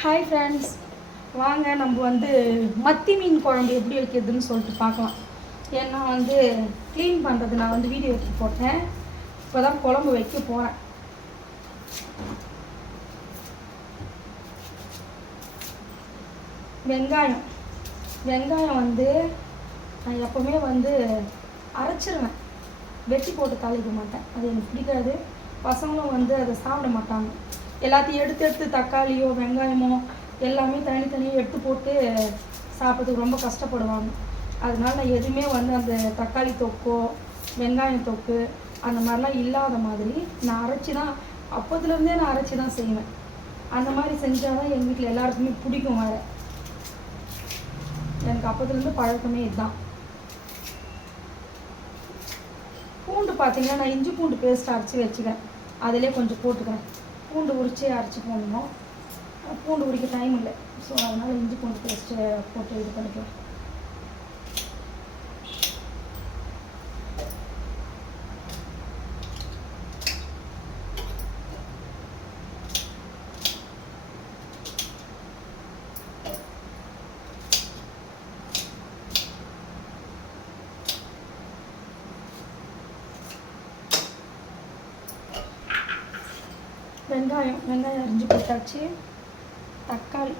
Hi friends வாங்க நம்ம வந்து மத்தி மீன் குழம்பு எப்படி வைக்கிறதுன்னு சொல்லிட்டு பார்க்கலாம். ஏன்னா வந்து க்ளீன் பண்ணுறது நான் வந்து வீடியோ எடுத்து போட்டேன். இப்போ தான் குழம்பு வைக்க போகிறேன் வெங்காயம். வெங்காயம் வந்து நான் எப்போவுமே வந்து அரைச்சிருவேன். வெட்டி போட்டு தாளிக்க மாட்டேன். அது எனக்கு பிடிக்காது. பசங்களும் வந்து அதை சாப்பிட மாட்டாங்க. எல்லாத்தையும் எடுத்து எடுத்து தக்காளியோ வெங்காயமோ எல்லாமே தனித்தனியாக எடுத்து போட்டு சாப்பிட்றதுக்கு ரொம்ப கஷ்டப்படுவாங்க. அதனால நான் எதுவுமே வந்து அந்த தக்காளி தொக்கோ வெங்காயம் தொக்கு அந்த மாதிரிலாம் இல்லாத மாதிரி நான் அரைச்சி தான் அப்போதுலேருந்தே நான் அரைச்சி தான் செய்வேன். அந்த மாதிரி செஞ்சால் தான் எங்கள் வீட்டில் எல்லாருக்குமே பிடிக்கும் வேறு. எனக்கு அப்போதுலேருந்து பழக்கமே இதுதான். பூண்டு பார்த்தீங்கன்னா நான் இஞ்சி பூண்டு பேஸ்ட் அரைச்சி வச்சுக்கிறேன். அதிலே கொஞ்சம் போட்டுக்கிறேன். பூண்டு உரித்து அரைச்சி போடணும். பூண்டு உரிக்க டைம் இல்லை. ஸோ அதனால் இஞ்சி பூண்டு பேஸ்ட்டு போட்டு இது பண்ணிக்கலாம். வெங்காயம் வெங்காயம் அரிஞ்சு போட்டாச்சு. தக்காளி.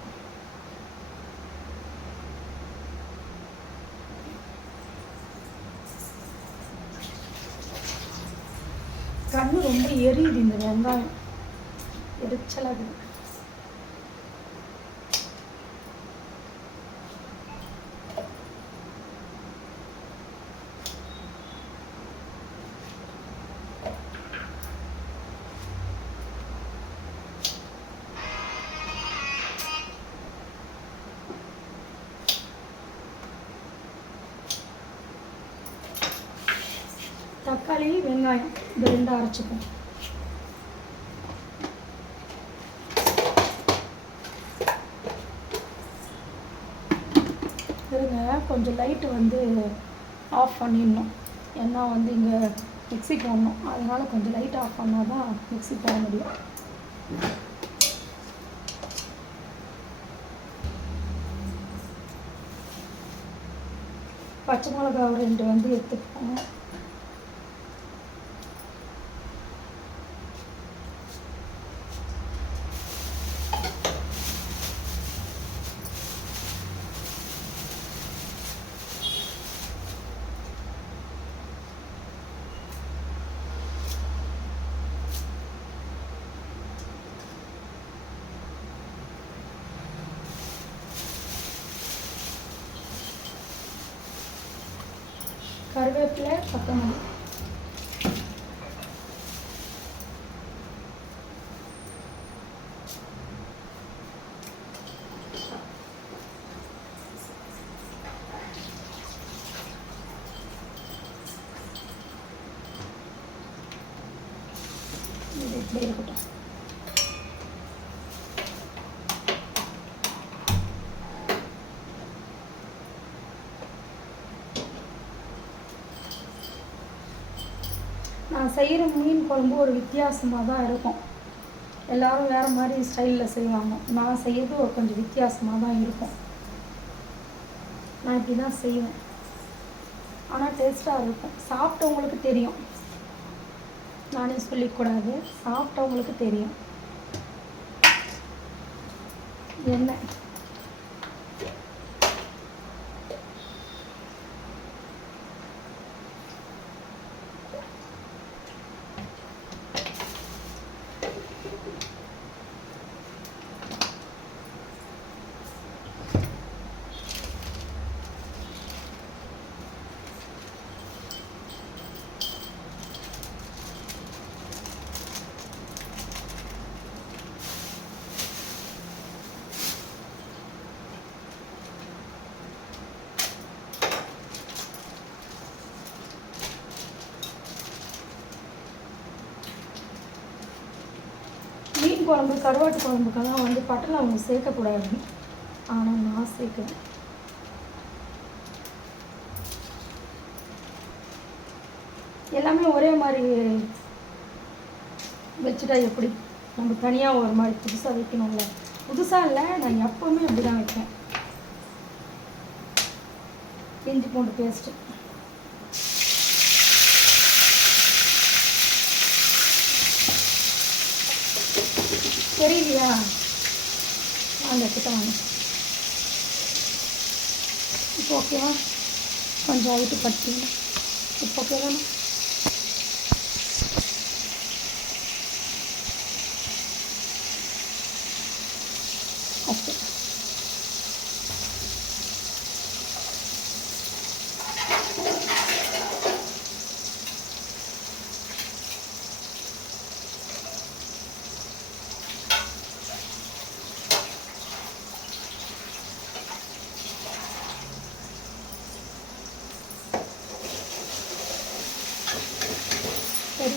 கண்ணு ரொம்ப எரியுது இந்த வெங்காயம். எரிச்சலாகுது தக்காளி வெங்காயம் இது ரெண்டும் அரைச்சிப்போம் இருங்க கொஞ்சம் லைட்டு வந்து ஆஃப் பண்ணிடணும். ஏன்னா வந்து இங்கே மிக்சி போடணும். அதனால் கொஞ்சம் லைட் ஆஃப் பண்ணால் தான் மிக்ஸி போட முடியும். பச்சை மிளகா ஒரு ரெண்டு வந்து எடுத்துப்போம் கருவேப்பிலை கொத்தமல்லி இது இப்படி இருக்கட்டும் நான் செய்கிற மீன் குழம்பு ஒரு வித்தியாசமாக தான் இருக்கும். எல்லாரும் வேறு மாதிரி ஸ்டைலில் செய்வாங்க. நான் செய்யறது ஒரு கொஞ்சம் வித்தியாசமாக தான் இருக்கும். நான் இப்படி தான் செய்வேன் ஆனால் டேஸ்ட்டாக இருக்கும். சாப்பிட்டவங்களுக்கு தெரியும். நானே சொல்லிக்கூடாது. சாப்பிட்டவங்களுக்கு தெரியும். எண்ணெய் மீன் குழம்பு கருவாட்டு குழம்புக்கெல்லாம் வந்து பட்டை அவங்க சேர்க்கக்கூடாது. ஆனால் நான் சேர்க்குறேன் எல்லாமே ஒரே மாதிரி வச்சுட்டா எப்படி? நம்ம தனியாக ஒரு மாதிரி புதுசாக வைக்கணும்ல? புதுசாக இல்லை நான் எப்போவுமே அப்படி தான் வைப்பேன். இஞ்சி பூண்டு பேஸ்ட்டு தெரியலையா? வாங்க கிட்ட வாங்க. இப்போ ஓகேவா கொஞ்சம் அழுத்து பட்டிங்க இப்போ ஓகே தானே?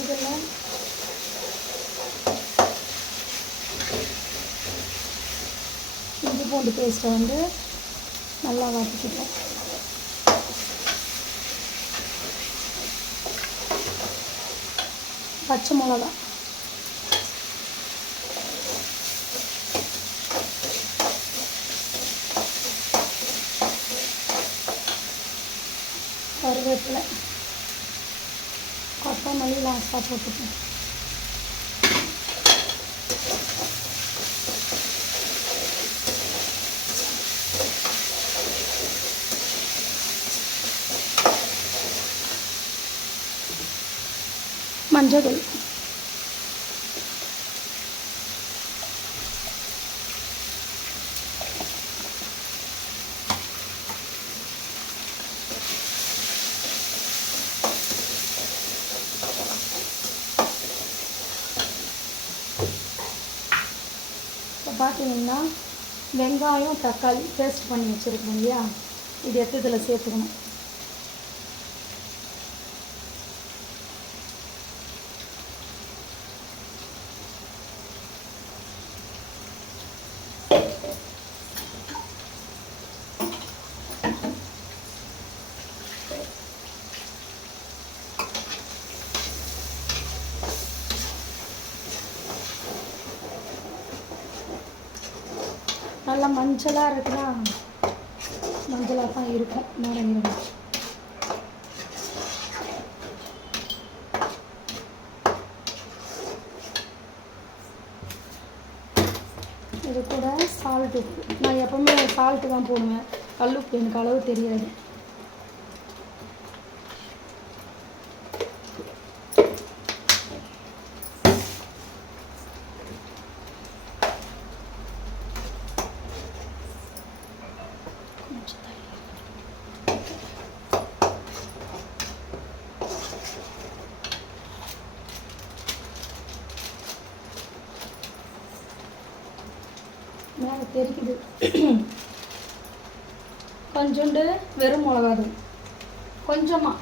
தெரியுதுல்ல இஞ்சி பூண்டு பேஸ்ட்டை வந்து நல்லா வதக்கிட்டோம் பச்சை மிளகா 보드로. 만져도 வெங்காயம் தக்காளி பேஸ்ட் பண்ணி வச்சுருக்கோம் இல்லையா? இது எடுத்து இதில் சேர்த்துக்கணும் நல்லா மஞ்சளாக இருக்குன்னா மஞ்சளாக தான் இருக்கும் நேரம் இது கூட சால்ட் உப்பு. நான் எப்போவுமே சால்ட்டு தான் போடுவேன். கல் உப்பு எனக்கு அளவு தெரியாது மேலே தெரிக்குது கொஞ்சோண்டு வெறும் மிளகாதூள் கொஞ்சமாக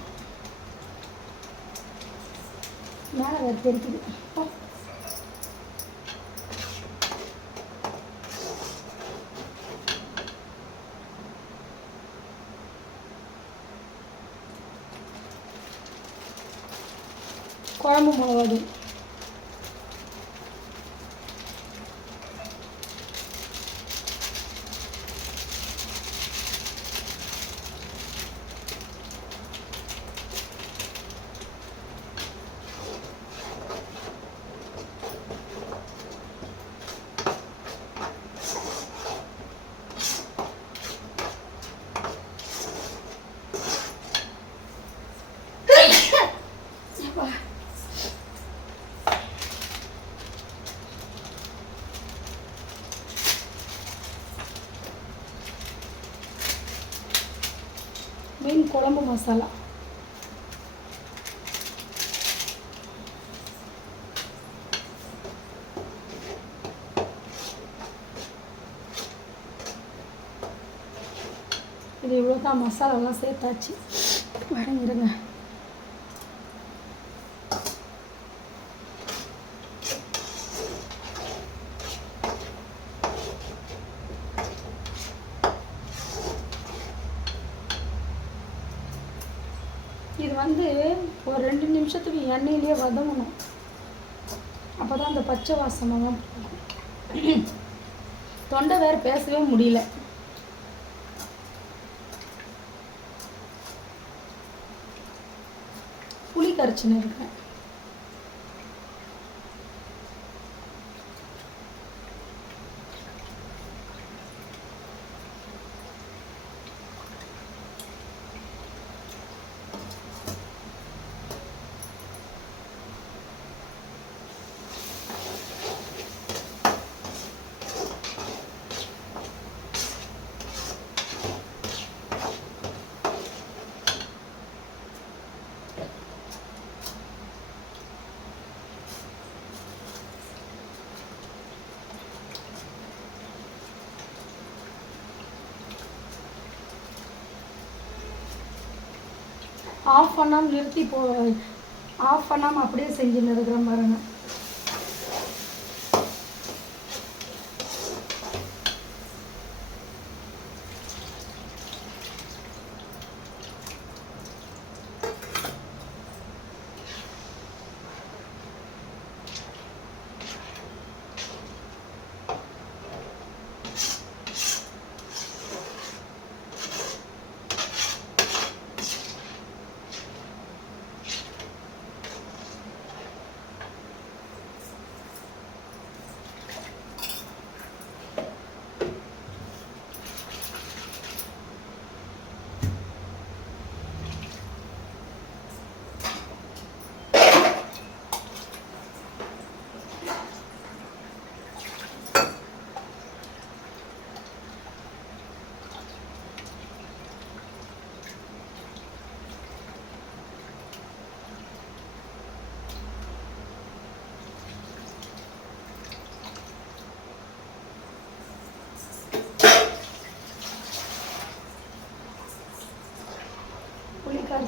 மேலே வேறு தெரிக்குது குழம்பு மிளகாதூள் அப்பா. மீன் குழம்பு மசாலா. இது இவ்வளோ தான் மசாலாலாம் சேர்த்தாச்சு. வரங்கிருங்க வந்து ஒரு ரெண்டு நிமிஷத்துக்கு எண்ணெயிலேயே வதங்கணும். அப்போ தான் அந்த பச்சை வாசமெல்லாம் போகும் தொண்டை வேறு பேசவே முடியல. புளி கரைச்சின்னு இருக்கேன். ஆஃப் பண்ணாமல் நிறுத்தி போ ஆஃப் பண்ணாமல் அப்படியே செஞ்சுன்னு இருக்கிற பாருங்க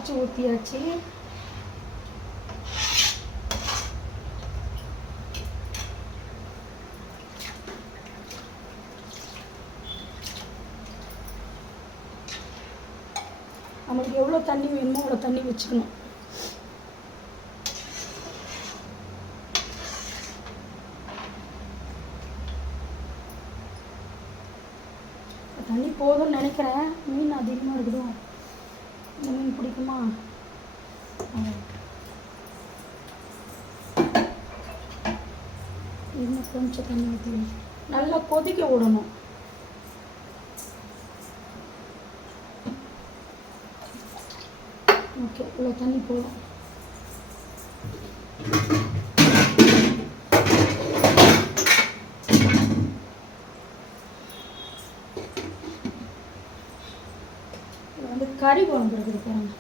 புளி ஊற்றியாச்சு நம்மளுக்கு எவ்வளோ தண்ணி வேணுமோ அவ்வளோ தண்ணி வச்சுக்கணும் தண்ணி போதும்னு நினைக்கிறேன் மீன் அதிகமாக இருக்குதோ இந்த மீன் பிடிக்குமா ஆ. இன்னும் கொஞ்சம் தண்ணி ஊற்றி நல்லா கொதிக்க விடணும். ஓகே இவ்வளோ தண்ணி போதும். வந்து கறி குழம்பு இருக்குது பாருங்கள்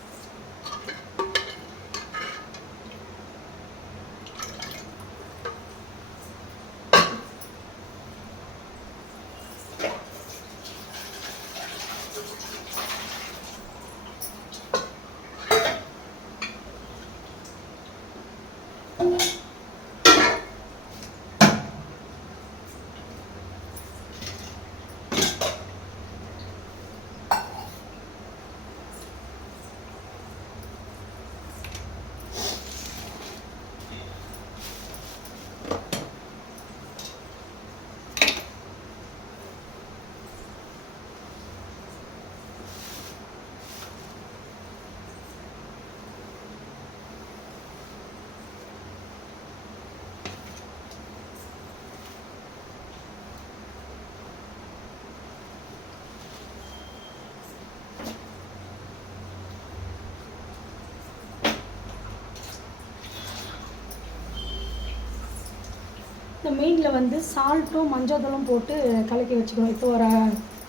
இந்த மீனில் வந்து சால்ட்டும் மஞ்சள் தூளும் போட்டு கலக்கி வச்சுக்கணும். இப்போ ஒரு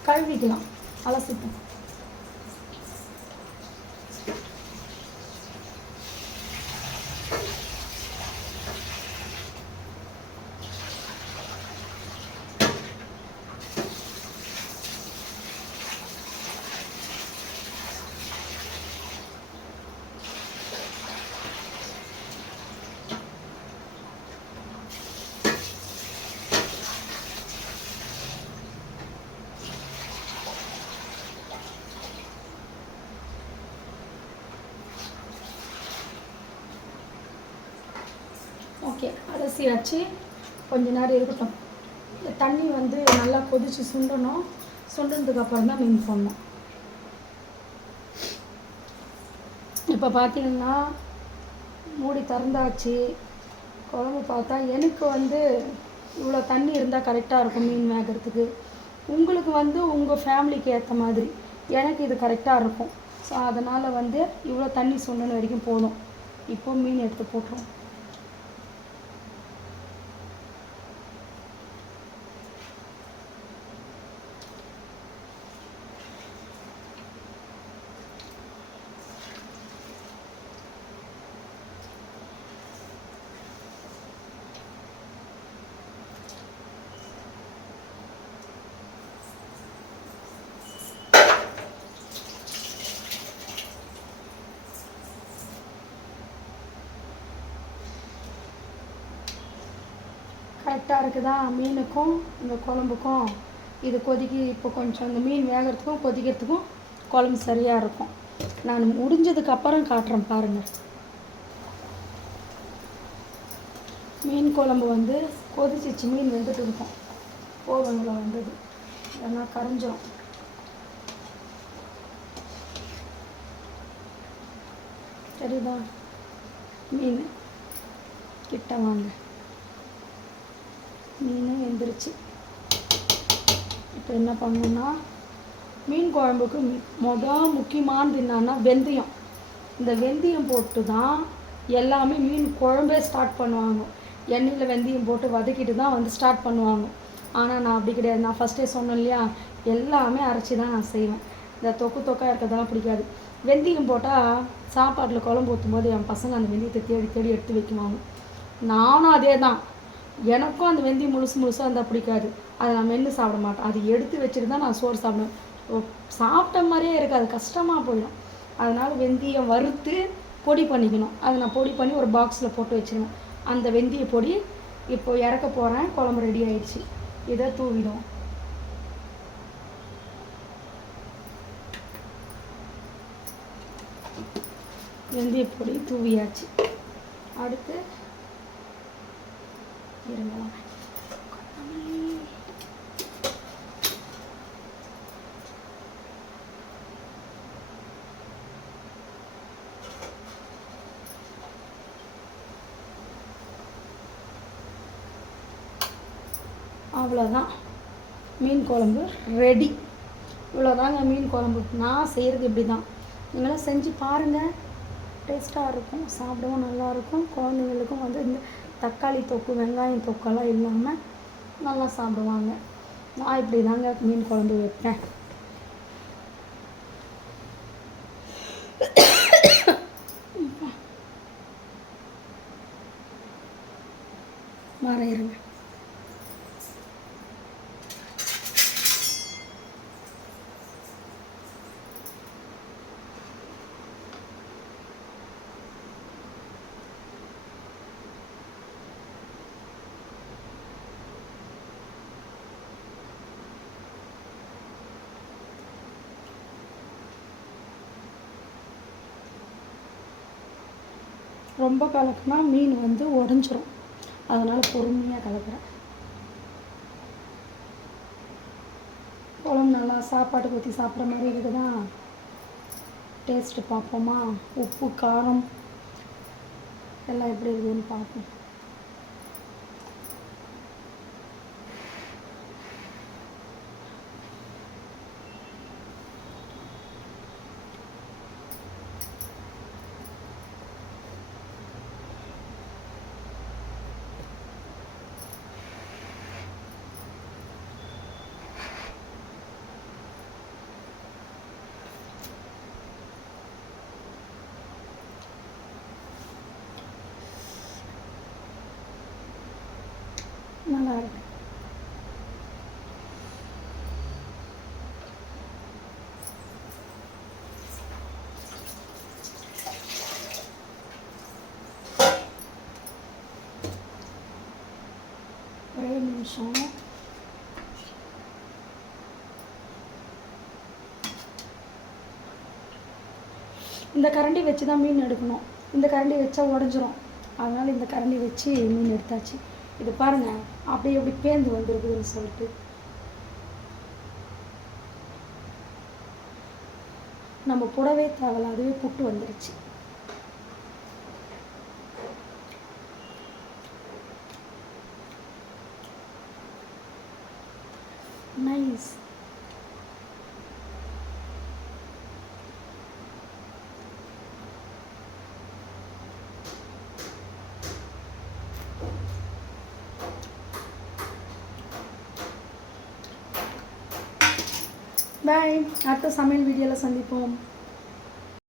கழுவிக்கலாம். அலசிக்கலாம் ஓகே. அலசியாச்சு கொஞ்ச நேரம் இருக்கட்டும். இந்த தண்ணி வந்து நல்லா கொதித்து சுண்டணும். சுண்டுனதுக்கப்புறம் தான் மீன் போடணும் இப்போ பார்த்தீங்கன்னா மூடி திறந்தாச்சு. குழம்பு பார்த்தா எனக்கு வந்து இவ்வளோ தண்ணி இருந்தால் கரெக்டாக இருக்கும் மீன் வேகிறதுக்கு உங்களுக்கு வந்து உங்கள் ஃபேமிலிக்கு ஏற்ற மாதிரி எனக்கு இது கரெக்டாக இருக்கும். ஸோ அதனால் வந்து இவ்வளோ தண்ணி சுண்டன வரைக்கும் போதும். இப்போ மீன் எடுத்து போட்டுருவோம். கரெக்டாக இருக்குதா? மீனுக்கும் இந்த குழம்புக்கும் இது கொதிக்கி இப்போ கொஞ்சம் இந்த மீன் வேகிறதுக்கும் கொதிக்கிறதுக்கும் குழம்பு சரியாக இருக்கும். நான் முடிஞ்சதுக்கு அப்புறம் காட்டுறேன் பாருங்கள் மீன் குழம்பு வந்து கொதிச்சிச்சு மீன் வெந்துட்டு இருக்கும். ஓவனில் வந்தது. ஏன்னா கரைஞ்சிரும். சரிதான். மீன் கிட்ட வாங்க. மீன் வெந்துருச்சு இப்போ என்ன பண்ணணும்னா மீன் குழம்புக்கு மி- முக்கியமானது என்னன்னா வெந்தயம். இந்த வெந்தயம் போட்டு தான் எல்லாமே மீன் குழம்பே ஸ்டார்ட் பண்ணுவாங்க. எண்ணெயில் வெந்தயம் போட்டு வதக்கிட்டு தான் வந்து ஸ்டார்ட் பண்ணுவாங்க. ஆனால் நான் அப்படி கிடையாது. நான் ஃபஸ்ட்டே சொன்னேன் இல்லையா? எல்லாமே அரைச்சி தான் நான் செய்வேன். இந்த தொக்கு தொக்காக இருக்கிறதெல்லாம் பிடிக்காது. வெந்தயம் போட்டால் சாப்பாட்டில் குழம்பு ஊற்றும் போது என் பசங்க அந்த வெந்தயத்தை தேடி தேடி எடுத்து வைக்குவாங்க. நானும் அதே தான் எனக்கும் அந்த வெந்தயம் முழுசு முழுசாக இருந்தால் பிடிக்காது. அதை நான் மென்று சாப்பிட மாட்டேன். அது எடுத்து வச்சுட்டு தான் நான் சோறு சாப்பிடுவேன். சாப்பிட்ட மாதிரியே இருக்காது. கஷ்டமாக போயிடும். அதனால் வெந்தயம் வறுத்து பொடி பண்ணிக்கணும். அதை நான் பொடி பண்ணி ஒரு பாக்ஸில் போட்டு வச்சுருவேன். அந்த வெந்தய பொடி இப்போ இறக்க போகிறேன் குழம்பு ரெடி ஆயிடுச்சு. இதை தூவிடும் வெந்தய பொடி தூவியாச்சு. அடுத்து இருங்க. அவ்வளோதான் மீன் குழம்பு ரெடி இவ்வளோதாங்க மீன் குழம்பு. நான் செய்கிறது இப்படி தான் நீங்களாம் செஞ்சு பாருங்கள் டேஸ்ட்டாக இருக்கும் சாப்பிடவும் நல்லாயிருக்கும் குழந்தைங்களுக்கும் வந்து இந்த தக்காளி தொக்கு வெங்காயம் தொக்கெல்லாம் இல்லாமல் நல்லா சாப்பிடுவாங்க. நான் இப்படி தாங்க மீன் குழம்பு வைப்பேன். வரேன் இருங்க ரொம்ப கலக்குனா மீன் வந்து உடஞ்சிரும். அதனால் பொறுமையாக கலக்குறேன். குழம்பு நல்லா சாப்பாட்டுக்கு ஊற்றி சாப்பிட்ற மாதிரி இருக்குதா? டேஸ்ட்டு பார்ப்போமா? உப்பு காரம் எல்லாம் எப்படி இருக்குதுன்னு பார்ப்போம். நல்லா இருக்கு ஒரே நிமிஷம். இந்த கரண்டி வச்சு தான் மீன் எடுக்கணும். இந்த கரண்டி வச்சா உடஞ்சிரும். அதனால் இந்த கரண்டி வச்சு மீன் எடுத்தாச்சு. இது பாருங்க அப்படியே எப்படி பேந்து வந்திருக்குதுன்னு சொல்லிட்டு. நம்ம புடவே தேவையில்ல அதுவே புட்டு வந்துருச்சு. பாய் அடுத்த சமையல் வீடியோவில் சந்திப்போம்.